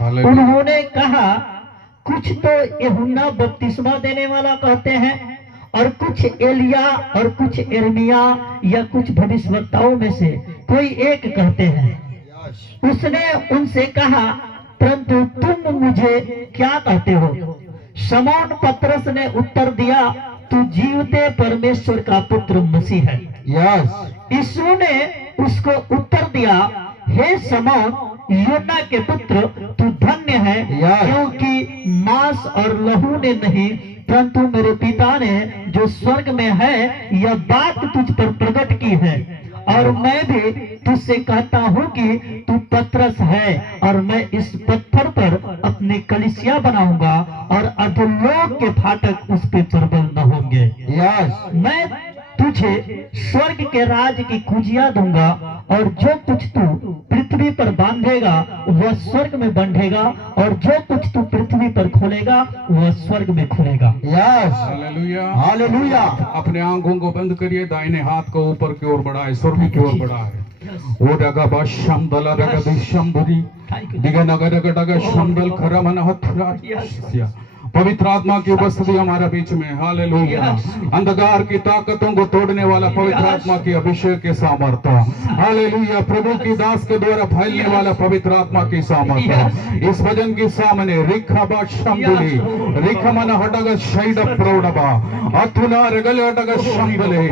उन्होंने कहा, कुछ तो यूहन्ना बपतिस्मा देने वाला कहते हैं, और कुछ एलिया, और कुछ यिर्मयाह, या कुछ भविष्यवक्ताओं में से कोई एक कहते हैं। उसने उनसे कहा, परंतु तुम मुझे क्या कहते हो? शमौन पतरस ने उत्तर दिया, तू जीवते परमेश्वर का पुत्र मसीह है। यीशु ने उसको उत्तर दिया, हे शमौन, योना के पुत्र, तू धन्य है, क्योंकि मांस और लहू ने नहीं, परंतु मेरे पिता ने जो स्वर्ग में है यह बात तुझ पर प्रकट की है। और मैं भी तुझसे कहता हूँ कि तू पतरस है, और मैं इस पत्थर पर अपनी कलीसिया बनाऊंगा, और अधोलोक के फाटक उस पे प्रबल न होंगे। मैं तुझे स्वर्ग के राज की कुंजियां दूंगा, और जो कुछ तू पृथ्वी पर बांधेगा वह स्वर्ग में बंधेगा, और जो कुछ तू पृथ्वी पर खोलेगा वह स्वर्ग में खुलेगा। Hallelujah, hallelujah. अपने आंखों को बंद करिए, दाहिने हाथ को ऊपर की ओर बढ़ाए, स्वर्ग की ओर बढ़ाए। ओ डगा बशम दला डगा दिशम बुरी दिगा नगर डगा डगा शंदल खरमन हथरा। पवित्र आत्मा की उपस्थिति हमारे बीच में। हालेलुया। अंधकार की ताकतों को तोड़ने वाला पवित्र आत्मा की अभिषेक के सामर्थ्य। हालेलुया। प्रभु की दास के द्वारा फैलने वाला पवित्र आत्मा की सामर्थ्य। इस भजन के सामने रिखबा शंदुली रिखमन हटग शैड प्रौढ़बा अथुना रगल हटग शंदले।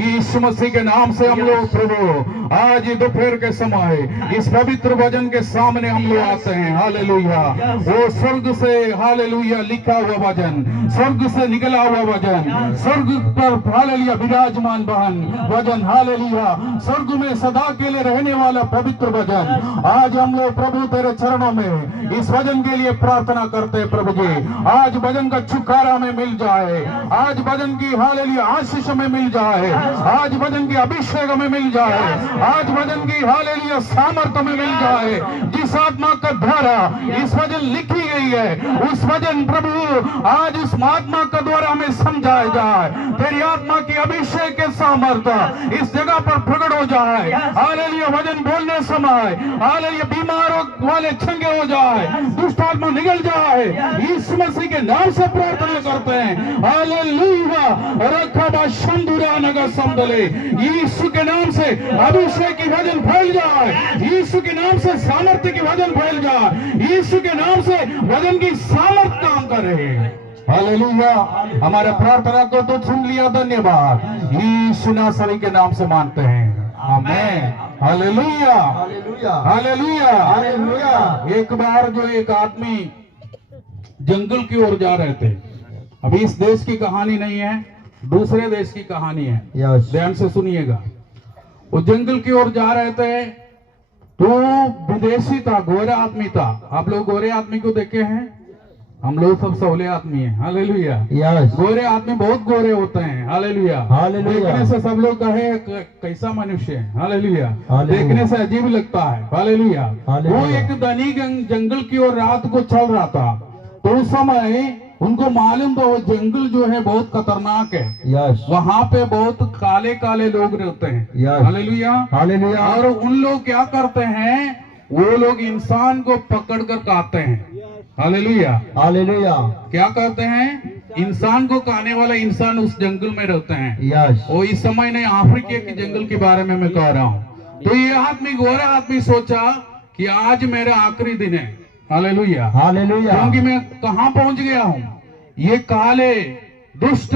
यीशु मसीह के नाम से हम लोग प्रभु आज दोपहर के समय इस पवित्र भजन के सामने हम लोग आते हैं। हालेलुया। वो स्वर्ग से हालेलुया लिखा हुआ वचन, स्वर्ग से निकला हुआ वचन, स्वर्ग पर हालेलुया विराजमान बहन वचन, हालेलुया स्वर्ग में सदा के लिए रहने वाला पवित्र वचन। आज हम लोग प्रभु तेरे चरणों में इस वचन के लिए प्रार्थना करते हैं। प्रभु जी आज वचन का छुटकारा में मिल जाए, आज वचन की हालेलुया आशीष में मिल जाए, आज वचन की अभिषेक में मिल जाए, आज वचन की हालेलुया सामर्थ्य में मिल जाए। जिस आत्मा का धारा इस वचन लिखी गई है उस वचन प्रभु आज इस महात्मा के द्वारा हमें समझाया जाए। तेरी आत्मा की अभिषेक के सामर्थ्य इस जगह पर प्रकट हो जाए। हालेलुया वचन बोलने समय हालेलुया बीमारों वाले चंगे हो जाए, दुष्ट आत्मा निकल जाए। यीशु मसीह के नाम से प्रार्थना करते हैं। हालेलुया रखबा शंदुरा नगर संदले। यीशु के नाम से अभिषेक की वचन फैल जाए, यीशु के नाम से सामर्थ्य की वचन फैल जाए, यीशु के नाम से वचन की सामर्थ्य काम करे। हालेलुया। हमारे प्रार्थना को तो सुन लिया, धन्यवाद। यीशु नासरी के नाम से मानते हैं, आमीन। Hallelujah, hallelujah, hallelujah. एक बार जो एक आदमी जंगल की ओर जा रहे थे। अभी इस देश की कहानी नहीं है, दूसरे देश की कहानी है, ध्यान से सुनिएगा। वो जंगल की ओर जा रहे थे तो विदेशी था, गोरा आदमी था। आप लोग गोरे आदमी को देखे हैं? हम लोग सब सवले आदमी हैं। हालेलुया। गोरे आदमी बहुत गोरे होते हैं। हालेलुया। देखने से सब लोग कहे कैसा मनुष्य है। हालेलुया। देखने से अजीब लगता है। हालेलुया। वो एक धनी जंगल की ओर रात को चल रहा था, तो उस समय उनको मालूम था वो जंगल जो है बहुत खतरनाक है। वहाँ पे बहुत काले काले लोग रहते हैं। Hallelujah, hallelujah. और उन लोग क्या करते हैं, वो लोग इंसान को पकड़ कर खाते हैं। Hallelujah, hallelujah. क्या करते हैं, इंसान को खाने वाला इंसान उस जंगल में रहते हैं। वो इस समय नहीं, अफ्रीका के जंगल के बारे में मैं कह रहा हूँ। तो ये आदमी, गोरा आदमी सोचा कि आज मेरा आखिरी दिन है। Hallelujah, hallelujah. क्योंकि मैं कहाँ पहुंच गया हूँ, ये काले दुष्ट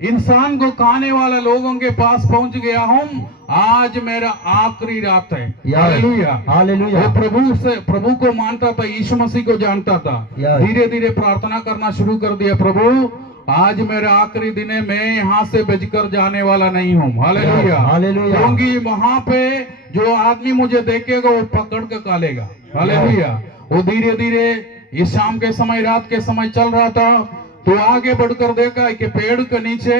इंसान को खाने वाले लोगों के पास पहुंच गया हूँ। आज मेरा आखिरी रात है। Hallelujah, hallelujah. वो प्रभु को मानता था, यीशु मसीह को जानता था। धीरे धीरे प्रार्थना करना शुरू कर दिया, प्रभु आज मेरा आखिरी दिन है, मैं यहाँ से बचकर जाने वाला नहीं हूँ। Hallelujah, hallelujah. क्योंकि वहाँ पे जो आदमी मुझे देखेगा वो पकड़ के कालेगा। हालेलुया। वो धीरे धीरे इस शाम के समय, रात के समय चल रहा था, तो आगे बढ़कर देखा कि पेड़ के नीचे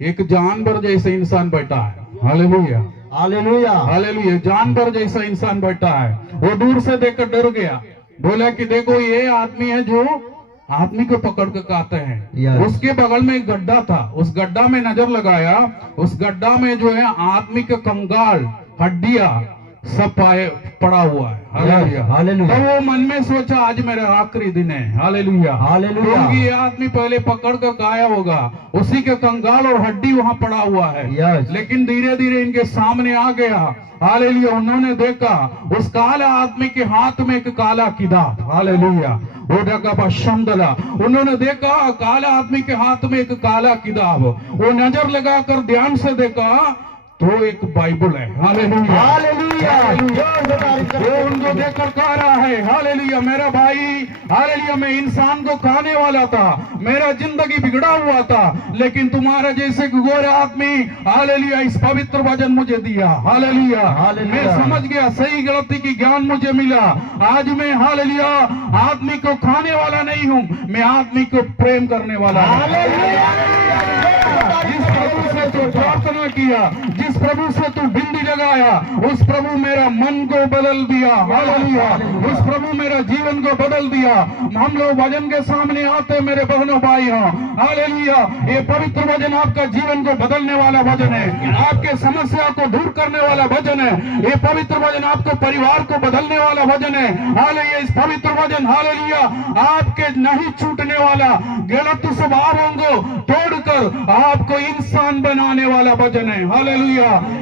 एक जानवर जैसा इंसान बैठा है। Hallelujah, hallelujah, hallelujah. जानवर जैसा इंसान बैठा है। वो दूर से देखकर डर गया, बोला कि देखो ये आदमी है जो आदमी को पकड़ के खाते हैं। उसके बगल में एक गड्ढा था, उस गड्ढा में नजर लगाया, उस गड्ढा में जो है आदमी के कंगाल, हड्डियां सब पाए पड़ा हुआ है। हालेलुया। हालेलुया। तो वो मन में सोचा आज मेरा आखिरी दिन है। हालेलुया। हालेलुया। क्योंकि ये आदमी पहले पकड़ कर गाया होगा, उसी के कंगाल और हड्डी वहां पड़ा हुआ है। यस। लेकिन धीरे धीरे इनके सामने आ गया। हालेलुया। उन्होंने देखा उस काला आदमी के हाथ में एक काला किताब। हालेलुया। वो जगह शमदला, उन्होंने देखा काला आदमी के हाथ में एक काला किताब। वो नजर लगाकर ध्यान से देखा तो एक बाइबल है। हालेलुया। हालेलुया। वो उनको देखकर कह रहा है हालेलुया मेरा भाई, हालेलुया मैं इंसान को खाने वाला था, मेरा जिंदगी बिगड़ा हुआ था, लेकिन तुम्हारा जैसे गोरा आदमी हालेलुया इस पवित्र वचन मुझे दिया। हालेलुया। मैं समझ गया, सही गलती की ज्ञान मुझे मिला। आज मैं हालेलुया आदमी को खाने वाला नहीं हूँ, मैं आदमी को प्रेम करने वाला हूँ। जिस प्रभु से तू प्रार्थना किया, जिस प्रभु से तू बिंदी लगाया, उस प्रभु मेरा मन को बदल दिया। हालेलुया। उस प्रभु मेरा जीवन को बदल दिया। हम लोग वचन के सामने आते मेरे बहनों भाइयों, हालेलुया ये पवित्र वचन आपका जीवन को बदलने वाला वचन है, आपके समस्या को दूर करने वाला वचन है। ये पवित्र वचन आपको परिवार को बदलने वाला वचन है। हालेलुया इस पवित्र वचन हालेलुया आपके नहीं छूटने वाला, गलत स्वभावों को तोड़कर आपको इंसान बनाने वाला वचन है। हालेलुया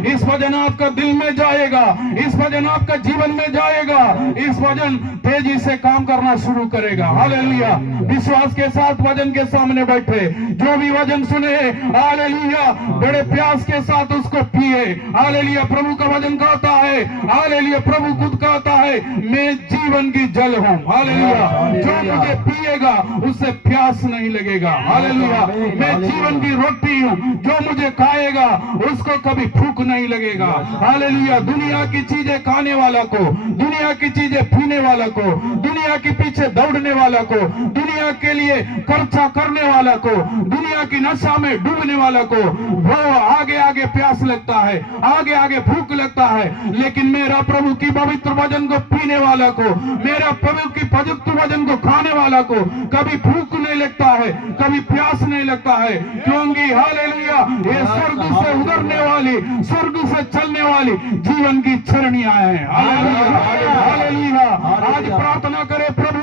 इस वचन आपका दिल में जाएगा, इस वचन आपका जीवन में जाएगा, इस वचन तेजी से काम करना शुरू करेगा। हालेलुया विश्वास के साथ वचन के सामने बैठे, जो भी वचन सुने हालेलुया बड़े प्यास के साथ उसको पिए। हालेलुया प्रभु का वचन कहता है, हालेलुया प्रभु खुद कहता है मैं जीवन की जल हूँ। हालेलुया जो मुझे पिएगा उससे प्यास नहीं लगेगा। हालेलुया मैं जीवन की रोटी हूँ, जो मुझे खाएगा उसको कभी भूख नहीं लगेगा। हालेलुया दुनिया की चीजें खाने वाला को, दुनिया की चीजें पीने वाला को, दुनिया के पीछे दौड़ने वाला को, दुनिया के लिए खर्चा करने वाला को, दुनिया की नशा में डूबने वाला को वो आगे आगे प्यास लगता है, आगे आगे भूख लगता है। लेकिन मेरा प्रभु की पवित्र वचन को पीने वाला को, मेरा प्रभु की पवित्र वचन को खाने वाला को कभी भूख नहीं लगता है, कभी प्यास नहीं लगता है, क्योंकि हालेलुया ये स्वर्ग से उतरने वाली, स्वर्ग से चलने वाली जीवन की झरनियां हैं। हालेलुया हालेलुया आज प्रार्थना करे प्रभु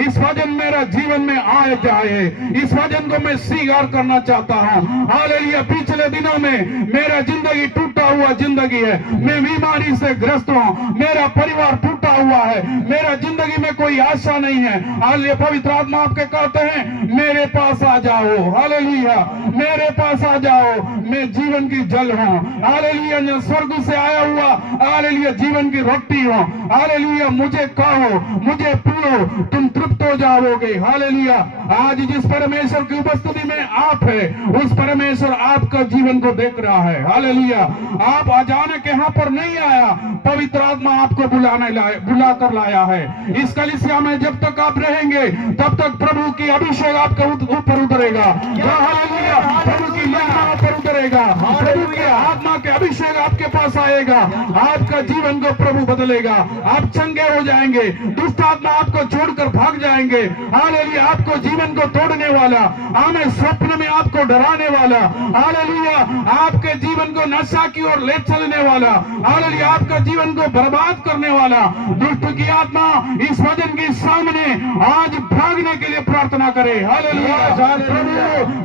इस वचन मेरा जीवन में आए जाए, इस वचन को मैं स्वीकार करना चाहता हूँ। हालेलुया पिछले दिनों में मेरा जिंदगी टूटा हुआ जिंदगी है, मैं बीमारी से ग्रस्त हूँ, मेरा परिवार टूटा हुआ है, मेरा जिंदगी में कोई आशा नहीं है। हालेलुया पवित्र आत्मा आपके कहते हैं मेरे पास आ जाओ। हालेलुया मेरे पास आ जाओ, मैं जीवन की जल हूँ। हालेलुया स्वर्ग से आया हुआ हालेलुया जीवन की रोटी हूँ। हालेलुया मुझे कहो, मुझे पियो, तुम तृप्त हो जाओगे। हालेलुया आज जिस परमेश्वर की उपस्थिति में आप है, उस परमेश्वर आपका जीवन को देख रहा है। हालेलुया आप अचानक यहाँ पर नहीं आया, पवित्र आत्मा आपको बुला कर लाया है। इस कलीसिया में जब तक आप रहेंगे तब तक प्रभु की अभिषेक आपके ऊपर उतरेगा। हालेलुया प्रभु की महिमा ऊपर उतरेगा, प्रभु की आत्मा के अभिषेक आपके पास आएगा, आपका जीवन को प्रभु बदलेगा, आप चंगे हो जाएंगे, दुष्ट आत्मा आपको छोड़कर भाग जाएंगे। हालेलुया आपको जीवन को तोड़ने वाला, हमें स्वप्न में आपको डराने वाला, हालेलुया आपके जीवन को नशा की ओर ले चलने वाला, हालेलुया आपका जीवन को बर्बाद करने वाला दुष्ट की आत्मा इस वचन के सामने आज भागने के लिए प्रार्थना करे। हालेलुया प्रभु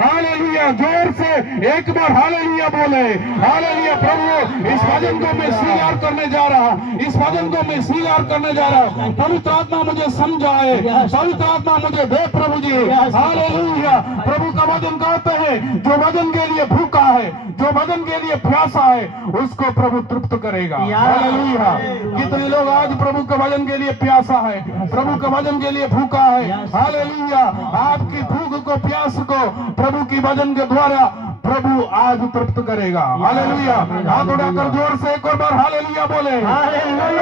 हालेलुया जोर से एक बार हालेलुया बोले। हालेलुया प्रभु इस वचन को मैं स्वीकार करने जा रहा, इस वचन को मैं स्वीकार करने जा रहा। पवित्र आत्मा मुझे समझाए, पवित्र आत्मा मुझे दे प्रभु जी। हालेलुया प्रभु का वचन कहते हैं जो वचन के लिए भूखा है, जो वचन के लिए प्यासा है, उसको प्रभु तृप्त करेगा। हालेलुया कितने लोग आज प्रभु के वचन के लिए प्यासा है, प्रभु के वचन के लिए भूखा है। हालेलुया आपकी भूख को, प्यास को प्रभु की वचन के द्वारा प्रभु आज तृप्त करेगा। हालेलुया हाथ उठाकर जोर से एक और बार हालेलुया बोले। Hallelujah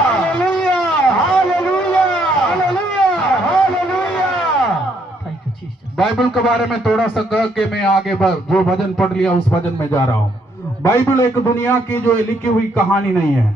hallelujah hallelujah hallelujah hallelujah. Bible के बारे में थोड़ा सा कह के मैं आगे जो भजन पढ़ लिया उस भजन में जा रहा हूँ। बाइबल एक दुनिया की जो लिखी हुई कहानी नहीं है,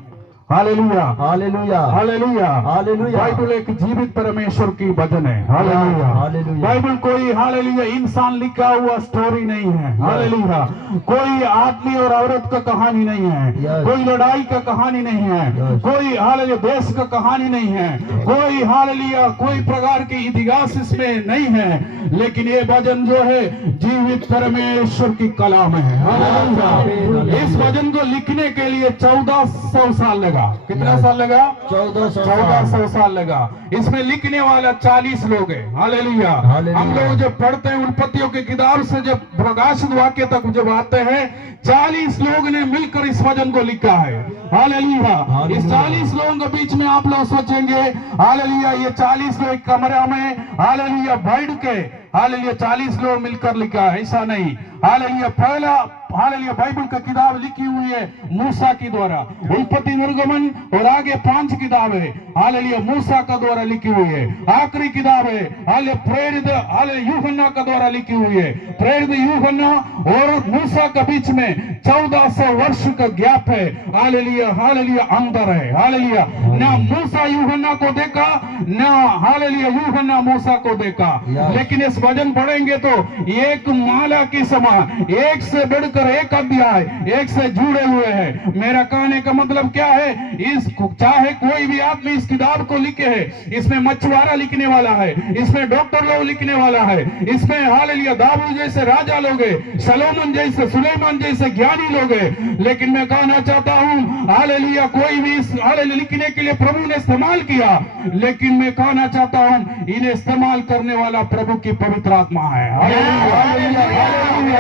hallelujah, hallelujah, hallelujah, hallelujah. Bible एक जीवित परमेश्वर की वचन है। Hallelujah, hallelujah. बाइबल कोई हालेलुया इंसान लिखा हुआ स्टोरी नहीं है। हालेलुया, कोई आदमी और औरत का कहानी नहीं है, Yes. कोई लड़ाई का कहानी नहीं है, Yes. कोई हालेलुया देश का कहानी नहीं है, कोई हालेलुया कोई प्रकार की इतिहास इसमें नहीं है, लेकिन ये वचन जो है जीवित परमेश्वर की कलाम है। हालेलुया, इस वचन को लिखने के लिए 1400 साल लगा। कितना Yes. साल लगा? 1400 साल लगा। इसमें लिखने वाला 40 लोग है। Hallelujah, hallelujah. हम लोग जब पढ़ते हैं उत्पत्तियों की किताब से जब प्रकाशित वाक्य तक जब आते हैं 40 लोग ने मिलकर इस वचन को लिखा है। हालेलुया, इस 40 लोगों के बीच में आप लोग सोचेंगे हालेलुया ये 40 लोग एक कमरा में हालेलुया बैठ के हालेलुया 40 लोग मिलकर लिखा है, ऐसा नहीं। हालेलुया पहला हालेलुया बाइबल का किताब लिखी हुई है मूसा के द्वारा, उत्पत्ति निर्गमन और आगे 5 किताबें हालेलुया मूसा का द्वारा लिखी हुई है। आखिरी किताब है हालेलुया प्रेरित हालेलुया यूहन्ना का द्वारा लिखी हुई है। प्रेरित यूहन्ना और मूसा के बीच में 1400 वर्ष का गैप है। हालेलुया, हालेलुया अंतर है। हालेलुया, ना मूसा यूहन्ना को देखा, ना हालेलुया यूहन्ना मूसा को देखा, लेकिन इस वचन पढ़ेंगे तो एक माला की समान एक से बढ़कर एक अध्याय एक से जुड़े हुए हैं। मेरा कहने का मतलब क्या है, इस चाहे कोई भी आदमी इस किताब को लिखे है, इसमें मछुआरा लिखने वाला है, इसमें डॉक्टर लोग लिखने वाला है, इसमें हालेलुया दाऊद जैसे राजा लोग है, सलोमन जैसे सुलेमान जैसे ज्ञानी लोग है, लेकिन मैं कहना चाहता हूं हालेलुया कोई भी इस हालेलुया लिखने के लिए प्रभु ने इस्तेमाल किया, लेकिन मैं कहना चाहता हूं इन्हें इस्तेमाल करने वाला प्रभु की पवित्र आत्मा है। Hallelujah, hallelujah.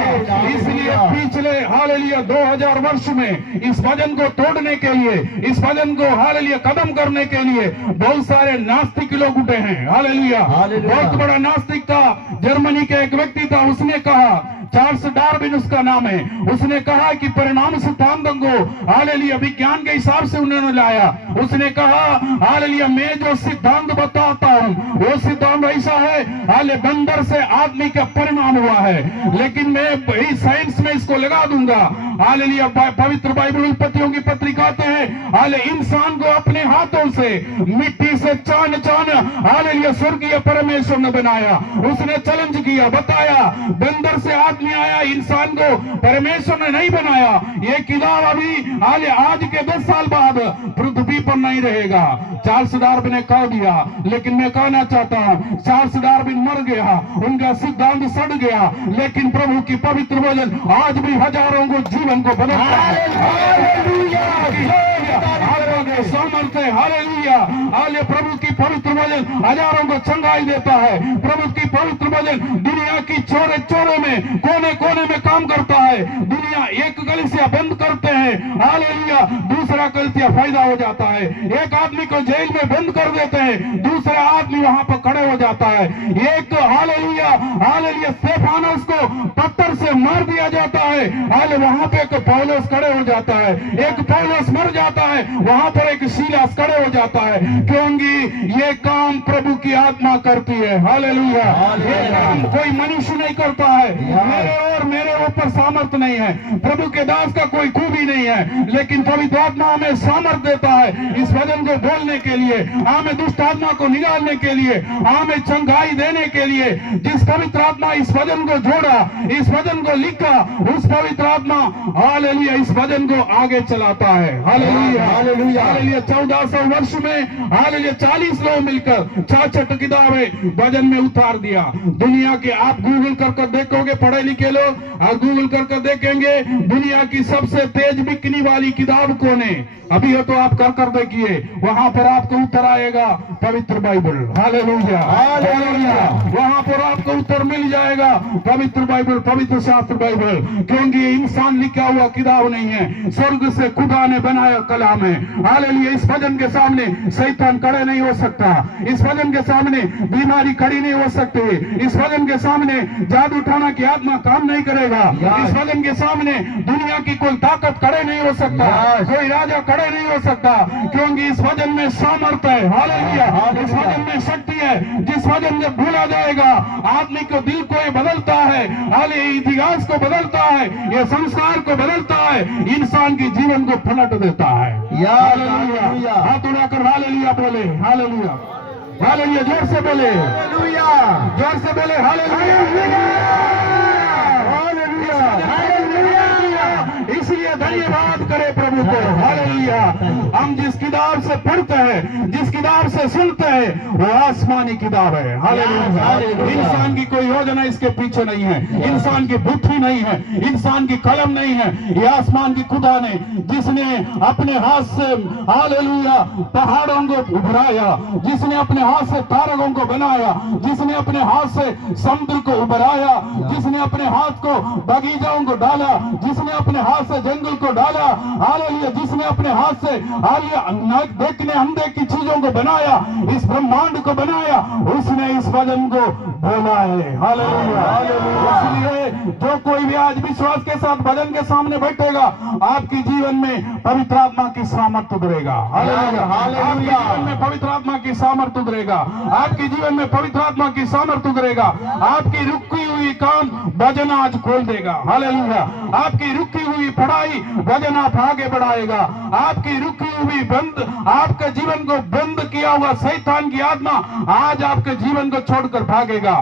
इसलिए पिछले हालेलुया 2000 वर्ष में इस वचन को तोड़ने के लिए, इस वचन को हालेलुया खत्म करने के लिए बहुत सारे नास्तिक लोग उठे हैं। हालेलुया, बहुत बड़ा नास्तिक था, जर्मनी का एक व्यक्ति था, उसने कहा, चार्ल्स डार्विन उसका नाम है, उसने कहा कि परिणाम सिद्धांतों को हालेलुया विज्ञान के हिसाब से उन्होंने लाया। उसने कहा हालेलुया मैं जो सिद्धांत बताता हूं वो सिद्धांत ऐसा है हाले बंदर से आदमी का परिणाम हुआ है, लेकिन मैं साइंस में इसको लगा दूंगा। हालेलुया पवित्र बाइबल उत्पत्तियों की पत्रिकाते हैं हाले इंसान को अपने हाथों से मिट्टी से चान हालेलुया स्वर्गीय परमेश्वर ने बनाया। उसने चैलेंज किया, बताया बंदर से आदमी आया, इंसान को परमेश्वर ने नहीं बनाया। ये किताब अभी हाले आज के 10 साल बाद पृथ्वी पर नहीं रहेगा। चार्ल्स डार्विन ने कह दिया, लेकिन मैं कहना चाहता हूं चार्ल्स डार्विन मर गया, उनका सिद्धांत सड़ गया, लेकिन प्रभु की पवित्र वचन आज भी हजारों को जीवन को बदलता है। सामर्थ्य हालेलुया, हाले प्रभु की पवित्र वचन हजारों को चंगाई देता है। प्रभु की पवित्र वचन दुनिया की चोरे चोरे में कोने कोने में काम करता है। दुनिया एक कलीसिया बंद करते हैं हालेलुया, दूसरा कलीसिया फायदा हो जाता है। एक आदमी को जेल में बंद कर देते हैं, दूसरा आदमी वहां पर खड़े हो जाता है। एक हालेलुया हालेलुया स्तेफानोस को पत्थर से मार दिया जाता है, हाले वहां पे एक पौलुस खड़े हो जाता है। एक पौलुस मर जाता है, वहां पर एक सीलास खड़े हो जाता है, क्योंकि ये काम प्रभु की आत्मा करती है। हालेलुया, ये काम कोई मनुष्य नहीं करता है, मेरे और मेरे ऊपर सामर्थ्य नहीं है, प्रभु के दास का कोई खूबी नहीं है, लेकिन पवित्र आत्मा हमें सामर्थ्य देता है इस वचन को बोलने के लिए, हमें दुष्ट आत्मा को निकालने के लिए, हमें चंगाई देने के लिए। जिस पवित्र आत्मा इस वचन को जोड़ा, इस वचन को लिखा, उस पवित्र आत्मा हालेलुया इस वचन को आगे चलाता है। Hallelujah, hallelujah, hallelujah. 1400 वर्ष में हालेलुया 40 लोग मिलकर 66 किताबें वचन में उतार दिया। दुनिया के आप गूगल कर देखोगे, पढ़े लिखे लोग और गूगल कर देखेंगे दुनिया की सबसे तेज बिकने वाली किताब कौन है, अभी हो तो आप कर देखिए, वहां पर आपको उत्तर आएगा पवित्र बाइबल। हालेलुया, हालेलुया, वहां पर आपको उत्तर मिल जाएगा पवित्र बाइबल, पवित्र शास्त्र बाइबल, क्योंकि ये इंसान लिखा हुआ किताब नहीं है, स्वर्ग से खुदा ने बनाया कलाम है। हालेलुया, इस वचन के सामने शैतान खड़े नहीं हो सकता, इस वचन के सामने बीमारी खड़ी नहीं हो सकती, इस वचन के सामने जादू उठाना की आत्मा काम नहीं करेगा, इस वचन के सामने दुनिया की कोई ताकत खड़े नहीं हो सकता, कोई राजा खड़े नहीं हो सकता, क्योंकि इस वचन में सामर्थ्य है। हालेलुया, इस वचन में शक्ति है, जिस वचन जब भूला जाएगा आदमी को दिल को बदलता है। केवल ये इतिहास को बदलता है, ये संस्कार को बदलता है, इंसान के जीवन को पलट देता है। हालेलुया। हाथ उठाकर हालेलुया बोले, हालेलुया, हालेलुया, जोर से बोले, जोर से बोले, हालेलुया, इसलिए धन्यवाद करे प्रभु को। हालेलुया। हम जिस किताब से पढ़ते हैं, जिस किताब से सुनते हैं, वो आसमानी किताब है। हालेलुया। इंसान की कोई योजना इसके पीछे नहीं है, इंसान की बुद्धि नहीं है, इंसान की कलम नहीं है, ये आसमान की खुदा ने, जिसने अपने हाथ से हालेलुया पहाड़ों को उभराया, जिसने अपने हाथ से तारकों को बनाया, जिसने अपने हाथ से समुद्र को उभराया, जिसने अपने हाथ को बगीचाओं को डाला, जिसने अपने हाथ से जंगल को डाला, हालेलुया, जिसने अपने हाथ से हालेलुया देखने अनदेखी चीजों को बनाया, इस ब्रह्मांड को बनाया, उसने इस वचन को बोला है। हालेलुया। इसलिए जो कोई भी आज विश्वास के साथ वचन के सामने बैठेगा, आपके जीवन में पवित्र आत्मा की सामर्थ्य उतरेगा। हालेलुया। आपके जीवन में पवित्र आत्मा की सामर्थ्य उतरेगा, आपके जीवन में पवित्र आत्मा की सामर्थ्य उतरेगा, आपकी रुकी हुई काम वचन आज खोल देगा। हालेलुया। आपकी रुकी हुई पढ़ाई वचन आप आगे बढ़ाएगा, आपकी रुकी हुई बंद, आपके जीवन को बंद किया हुआ शैतान की आत्मा आज आपके जीवन को छोड़कर भागेगा।